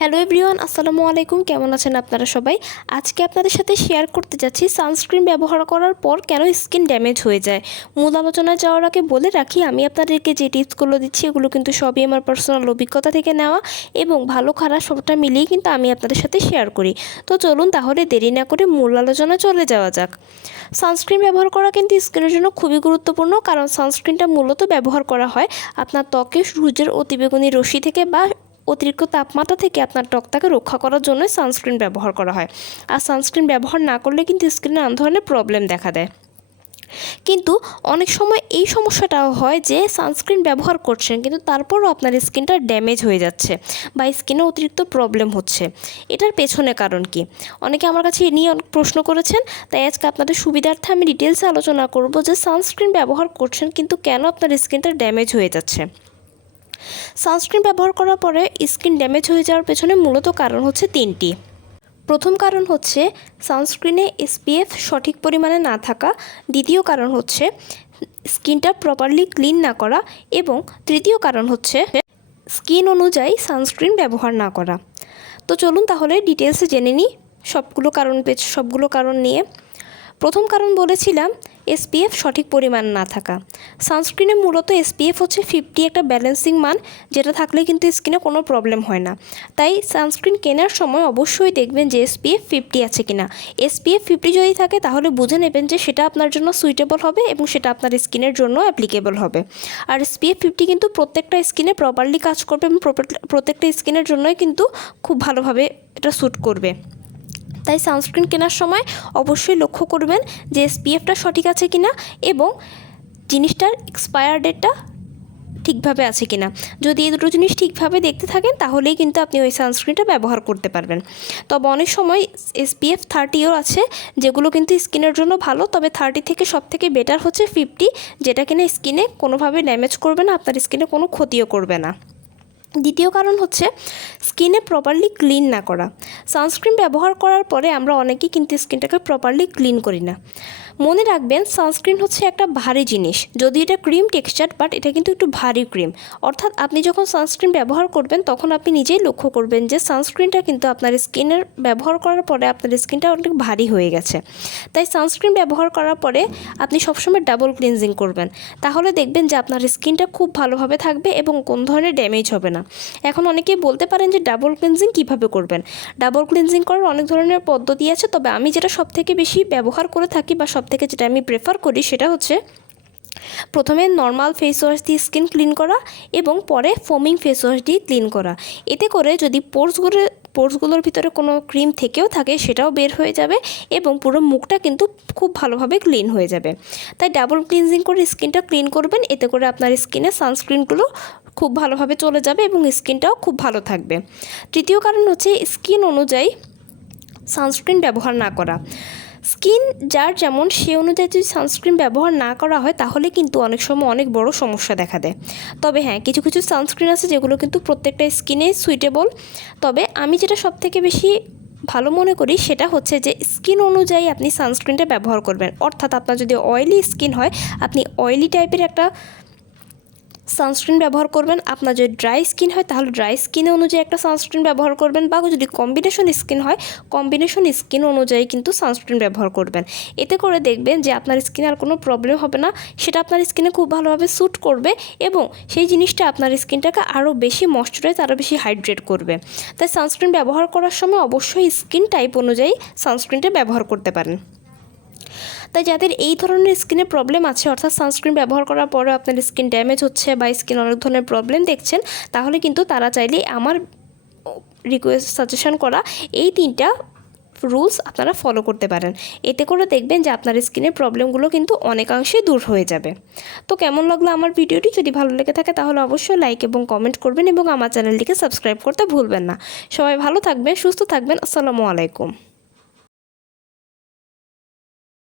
Hello everyone, আসসালামু আলাইকুম। কেমন আছেন আপনারা সবাই? আজকে আপনাদের সাথে শেয়ার করতে যাচ্ছি সানস্ক্রিন ব্যবহার করার পর কেন স্কিন ড্যামেজ হয়ে যায়। মূল আলোচনায় যাওয়ার আগে বলে রাখি, আমি আপনাদেরকে যে টিপসগুলো দিচ্ছি এগুলো কিন্তু সবই আমার পার্সোনাল অভিজ্ঞতা থেকে নেওয়া এবং ভালো খারাপ সবটা মিলিয়ে কিন্তু আমি আপনাদের সাথে শেয়ার করি। তো চলুন তাহলে দেরি না করে মূল আলোচনায় চলে যাওয়া যাক। সানস্ক্রিন ব্যবহার করা কিন্তু স্কিনের জন্য খুবই গুরুত্বপূর্ণ, কারণ সানস্ক্রিনটা মূলত ব্যবহার করা হয় আপনার ত্বকে সূর্যের অতিবেগুনি রশ্মি থেকে বা অতিরিক্ত তাপমাত্রা থেকে আপনার ত্বকটাকে রক্ষা করার জন্য সানস্ক্রিন ব্যবহার করা হয়। আর সানস্ক্রিন ব্যবহার না করলে কিন্তু স্কিনে নানা ধরনের প্রবলেম দেখা দেয়। কিন্তু অনেক সময় এই সমস্যাটাও হয় যে সানস্ক্রিন ব্যবহার করছেন কিন্তু তারপরও আপনার স্কিনটা ড্যামেজ হয়ে যাচ্ছে বা স্কিনে অতিরিক্ত প্রবলেম হচ্ছে। এটার পেছনে কারণ কি? অনেকে আমার কাছে এ নিয়ে অনেক প্রশ্ন করেছেন, তাই আজকে আপনাদের সুবিধার্থে আমি ডিটেলসে আলোচনা করব যে সানস্ক্রিন ব্যবহার করছেন কিন্তু কেন আপনার স্কিনটা ড্যামেজ হয়ে যাচ্ছে। সানস্ক্রিন ব্যবহার করার পরে স্কিন ড্যামেজ হয়ে যাওয়ার পেছনে মূলত কারণ হচ্ছে তিনটি। প্রথম কারণ হচ্ছে সানস্ক্রিনে SPF সঠিক পরিমাণে না থাকা, দ্বিতীয় কারণ হচ্ছে স্কিনটা প্রপারলি ক্লিন না করা এবং তৃতীয় কারণ হচ্ছে স্কিন অনুযায়ী সানস্ক্রিন ব্যবহার না করা। তো চলুন তাহলে ডিটেলসে জেনে নিই সবগুলো কারণ নিয়ে। প্রথম কারণ বলেছিলাম SPF সঠিক পরিমাণ না থাকা। সানস্ক্রিনে মূলত SPF হচ্ছে 50 একটা ব্যালেন্সিং মান, যেটা থাকলে কিন্তু স্কিনে কোনো প্রবলেম হয় না। তাই সানস্ক্রিন কেনার সময় অবশ্যই দেখবেন যে SPF 50 আছে কিনা। SPF 50 যদি থাকে তাহলে বুঝে নেবেন যে সেটা আপনার জন্য সুইটেবল হবে এবং সেটা আপনার স্কিনের জন্য অ্যাপ্লিকেবল হবে। আর SPF 50 কিন্তু প্রত্যেকটা স্কিনে প্রপারলি কাজ করবে এবং প্রত্যেকটা স্কিনের জন্যই কিন্তু খুব ভালোভাবে এটা স্যুট করবে। তাই সানস্ক্রিন কেনার সময় অবশ্যই লক্ষ্য করবেন যে SPFটা সঠিক আছে কিনা এবং জিনিসটার এক্সপায়ার ডেটটা ঠিকভাবে আছে কিনা। যদি এই দুটো জিনিস ঠিকভাবে দেখতে থাকেন তাহলেই কিন্তু আপনি ওই সানস্ক্রিনটা ব্যবহার করতে পারবেন। তবে অনেক সময় SPF 30ও আছে, যেগুলো কিন্তু স্কিনের জন্য ভালো, তবে 30 থেকে সবথেকে বেটার হচ্ছে 50, যেটা কিনা স্কিনে কোনোভাবে ড্যামেজ করবে না, আপনার স্কিনে কোনো ক্ষতিও করবে না। দ্বিতীয় কারণ হচ্ছে স্কিনে প্রপারলি ক্লিন না করা। সানস্ক্রিন ব্যবহার করার পরে আমরা অনেকেই কিন্তু স্কিনটাকে প্রপারলি ক্লিন করি না। মনে রাখবেন সানস্ক্রিন হচ্ছে একটা ভারী জিনিস, যদি এটা ক্রিম টেক্সচার, বাট এটা কিন্তু একটু ভারী ক্রিম। অর্থাৎ আপনি যখন সানস্ক্রিন ব্যবহার করবেন তখন আপনি নিজেই লক্ষ্য করবেন যে সানস্ক্রিনটা কিন্তু আপনার স্কিনের ব্যবহার করার পরে আপনার স্কিনটা অনেক ভারী হয়ে গেছে। তাই সানস্ক্রিন ব্যবহার করার পরে আপনি সবসময় ডাবল ক্লিনজিং করবেন, তাহলে দেখবেন যে আপনার স্কিনটা খুব ভালোভাবে থাকবে এবং কোনো ধরনের ড্যামেজ হবে না। এখন অনেকেই বলতে পারেন যে ডাবল ক্লিনজিং কীভাবে করবেন। ডাবল ক্লিনজিং করার অনেক ধরনের পদ্ধতি আছে, তবে আমি যেটা সবথেকে বেশি ব্যবহার করে থাকি বা সবথেকে যেটা আমি প্রেফার করি সেটা হচ্ছে প্রথমে নর্মাল ফেস ওয়াশ দিয়ে স্কিন ক্লিন করা এবং পরে ফোমিং ফেস ওয়াশ দিয়ে ক্লিন করা। এতে করে যদি পোর্সগুলোর ভিতরে কোনো ক্রিম থেকেও থাকে সেটাও বের হয়ে যাবে এবং পুরো মুখটা কিন্তু খুব ভালোভাবে ক্লিন হয়ে যাবে। তাই ডাবল ক্লিনজিং করে স্কিনটা ক্লিন করবেন, এতে করে আপনার স্কিনে সানস্ক্রিনগুলো খুব ভালোভাবে চলে যাবে এবং স্কিনটাও খুব ভালো থাকবে। তৃতীয় কারণ হচ্ছে স্কিন অনুযায়ী সানস্ক্রিন ব্যবহার না করা। স্কিন যার যেমন সে অনুযায়ী যদি সানস্ক্রিন ব্যবহার না করা হয় তাহলে কিন্তু অনেক সময় অনেক বড় সমস্যা দেখা দেয়। তবে হ্যাঁ, কিছু কিছু সানস্ক্রিন আছে যেগুলো কিন্তু প্রত্যেকটা স্কিনে সুইটেবল। তবে আমি যেটা সবথেকে বেশি ভালো মনে করি সেটা হচ্ছে যে স্কিন অনুযায়ী আপনি সানস্ক্রিনটা ব্যবহার করবেন। অর্থাৎ আপনার যদি অয়েলি স্কিন হয় আপনি অয়েলি টাইপের একটা সানস্ক্রিন ব্যবহার করবেন, আপনার যদি ড্রাই স্কিন হয় তাহলে ড্রাই স্কিন অনুযায়ী একটা সানস্ক্রিন ব্যবহার করবেন, বা যদি কম্বিনেশন স্কিন হয় কম্বিনেশন স্কিন অনুযায়ী কিন্তু সানস্ক্রিন ব্যবহার করবেন। এতে করে দেখবেন যে আপনার স্কিনে আর কোনো প্রবলেম হবে না, সেটা আপনার স্কিনে খুব ভালোভাবে স্যুট করবে এবং সেই জিনিসটা আপনার স্কিনটাকে আরও বেশি ময়শ্চারাইজ, আরও বেশি হাইড্রেট করবে। তাই সানস্ক্রিন ব্যবহার করার সময় অবশ্যই স্কিন টাইপ অনুযায়ী সানস্ক্রিনটা ব্যবহার করতে পারেন। তাই যাদের এই ধরনের স্কিনে প্রবলেম আছে, অর্থাৎ সানস্ক্রিন ব্যবহার করার পরেও আপনার স্কিন ড্যামেজ হচ্ছে বা স্কিন অনেক ধরনের প্রবলেম দেখছেন, তাহলে কিন্তু তারা চাইলে আমার সাজেশন করা এই 3টা রুলস আপনারা ফলো করতে পারেন। এতে করে দেখবেন যে আপনার স্কিনের প্রবলেমগুলো কিন্তু অনেকাংশে দূর হয়ে যাবে। তো কেমন লাগলো আমার ভিডিওটি? যদি ভালো লেগে থাকে তাহলে অবশ্যই লাইক এবং কমেন্ট করবেন এবং আমার চ্যানেলটিকে সাবস্ক্রাইব করতে ভুলবেন না। সবাই ভালো থাকবেন, সুস্থ থাকবেন। আসসালামু আলাইকুম।